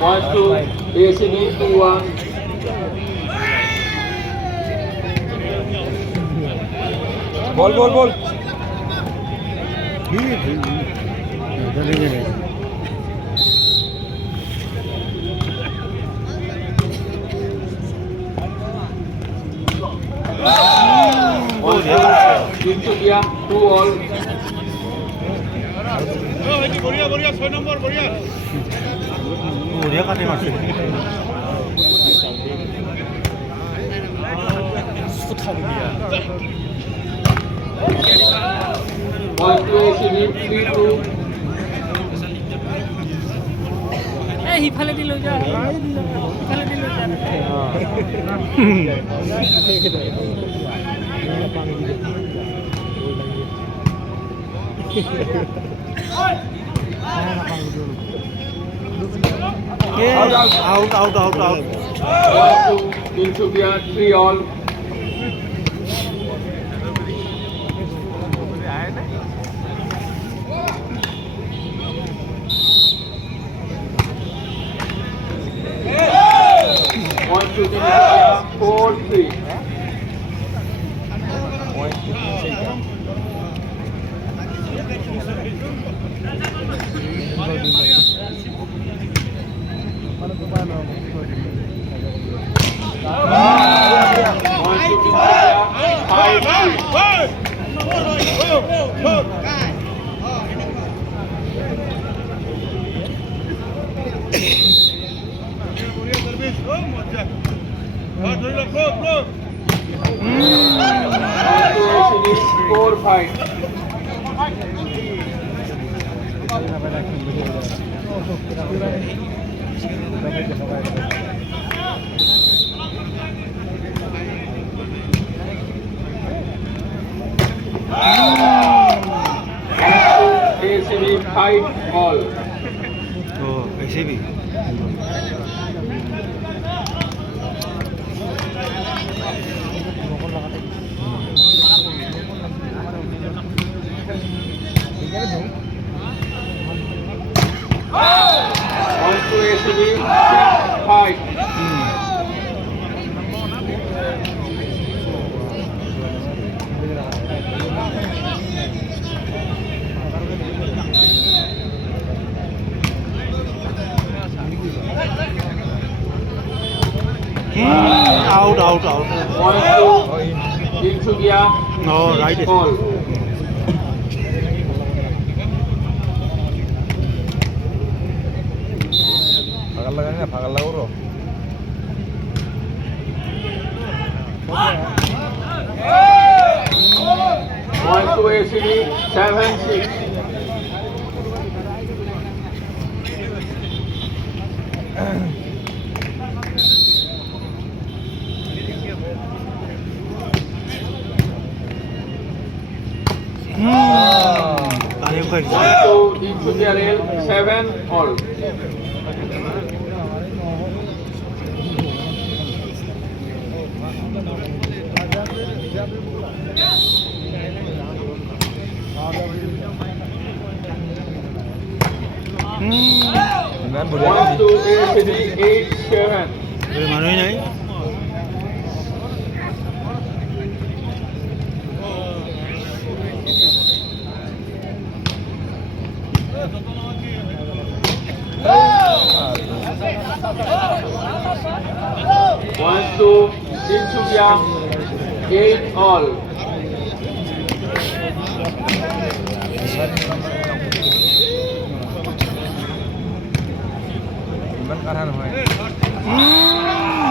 1-2, ACB 2-1. Ball. Tinsukia 2-all. বড়িয়া 6 নম্বর বড়িয়া কাটে মারছে One to ACB 3-2. হিফালে দিল যা হিফালে দিল যা out 1-2, Tinsukia 3-all. One to Tinsukia 4-3. Four fight. ACB 5-all. Oh, ACB. On to ACB 6-5. Out. 1-2, Tinsukia No, right. 6-all. ফাগাল লাগো One to ACB 7-6. One to Tinsukia 7-all. One to ACB 8-7. মানুষই নাই One to Tinsukia 8-all.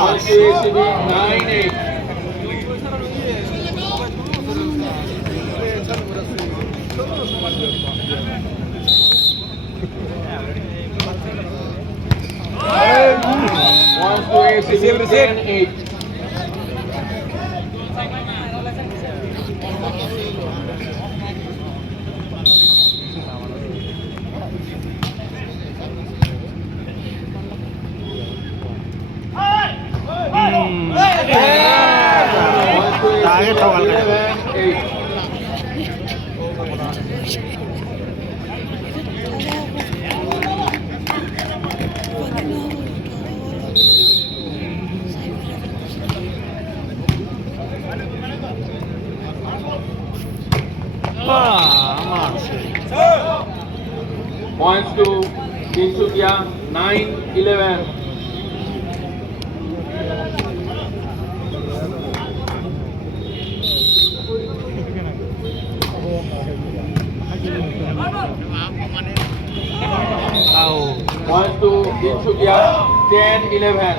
One to ACB 9-8. One to ACB 10-8. আগে ঠকাল 11-8. আমার Points to Tinsukia, 9-11. Out Points to Tinsukia, 10-11.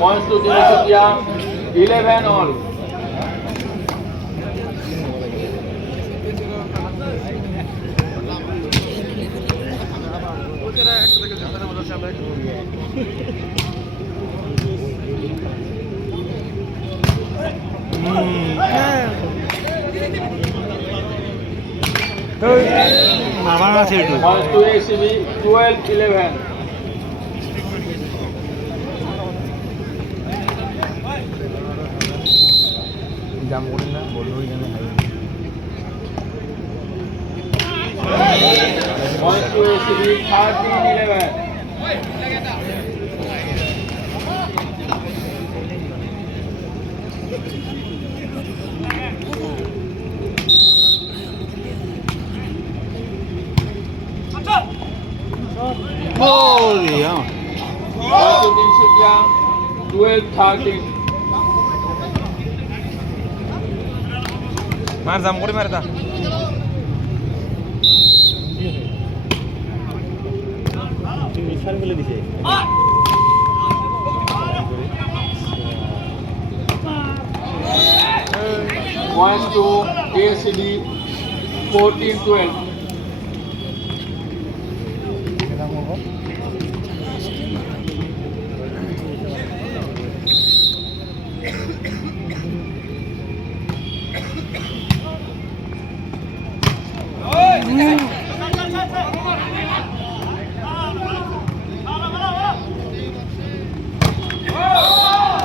Points to Tinsukia, 11 all. মারবার আছে একটু Points to ACB, 12-11. জাম করি না বললোই জানে Points to ACB, 13-11. ওরে আমার Points to Tinsukia, 12-13. মার জাম করে মারে তা মিশাল ফেলে দিছে Points to ACB, 14-12.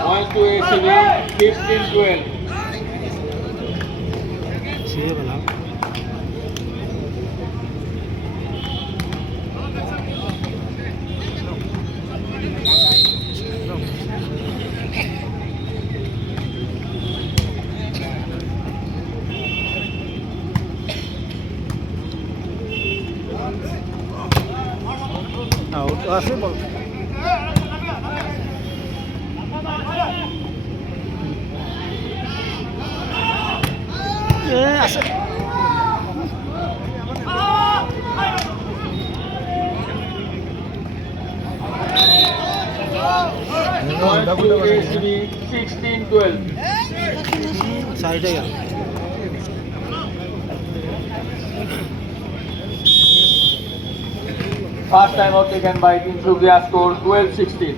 Points to ACB, 15-12. সে বলা আউট আছে বল আছে Points to ACB, 16-12. সাইডে গেল First time out taken by Tinsukia, score 12-16.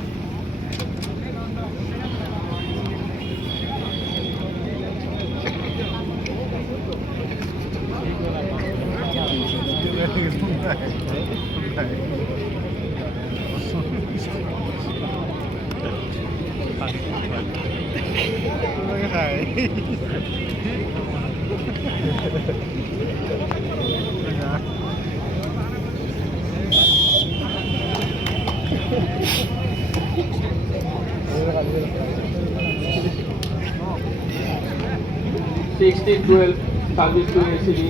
Sixteen 12 service to ACB.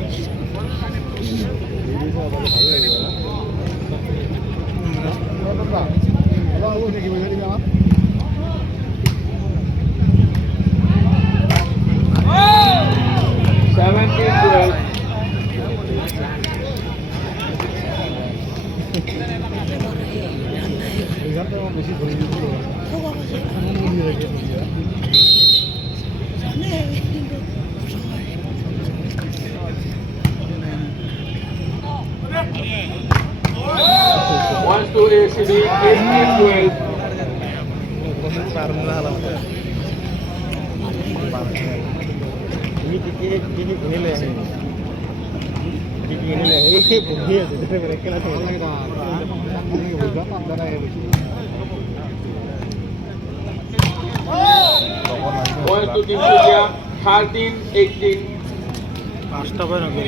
Seventeen 12. Points to ACB, 18-12. ini এই বহি আছে একেলা Points to Tinsukia, 13-18. পাঁচটা পয়েন্ট হবে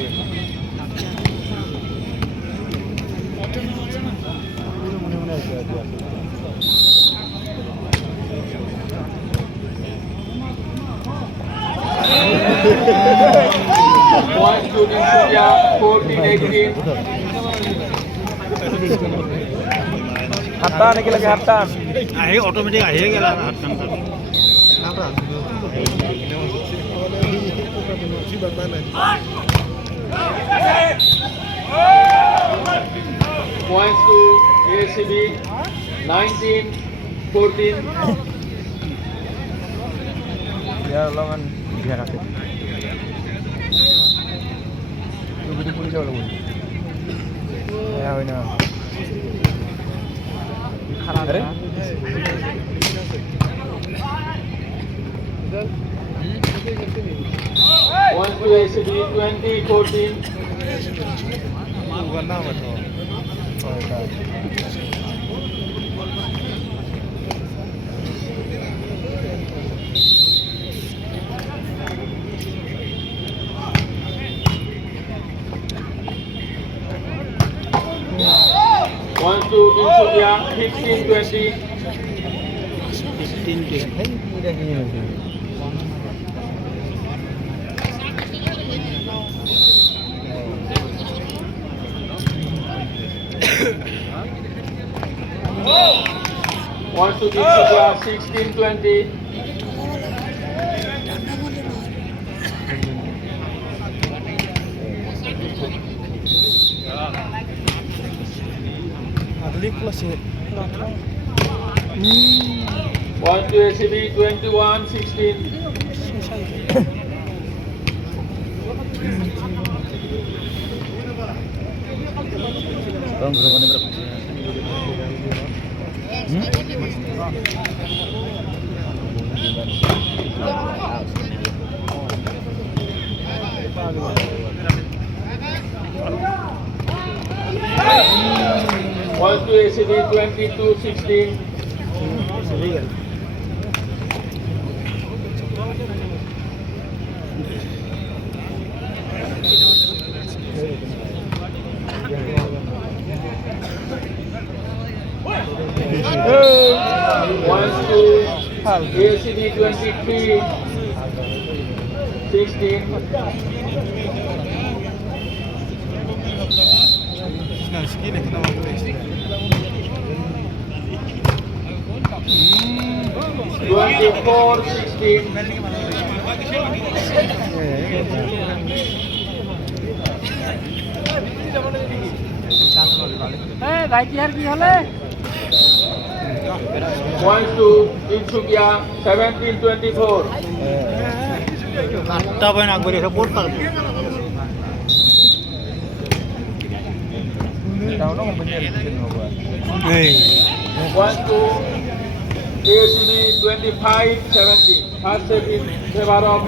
মনে মনে আছে Points to Tinsukia, 14-18. হাতটা নাকি লাগে হাতটা আহে অটোমেটিক আহে গেল হাত কাম Points to ACB, 19-14. Ya অলপমান বিহার আছে তুমি পুলিশ যাব লাগবে হ্যাঁ হয় না খারাপ রে Points to ACB, 20-14. উগার নাম আছে Points to Tinsukia, 15-20. 15 Points to Tinsukia, 16-20. আদলি plus Points to ACB, 21-16. Points to ACB, 22-16. Points to ACB, 23-16. Skin এখানে আমাকে দেখছি 24-16. ভাইটি আর কি হলে Points to Tinsukia, 17-24. আটটা পয়েন্ট আকবর এটা পড়তে পারবে তাও না কোম্পানি হবে এই Points to ACB, 25-17. First set in favor of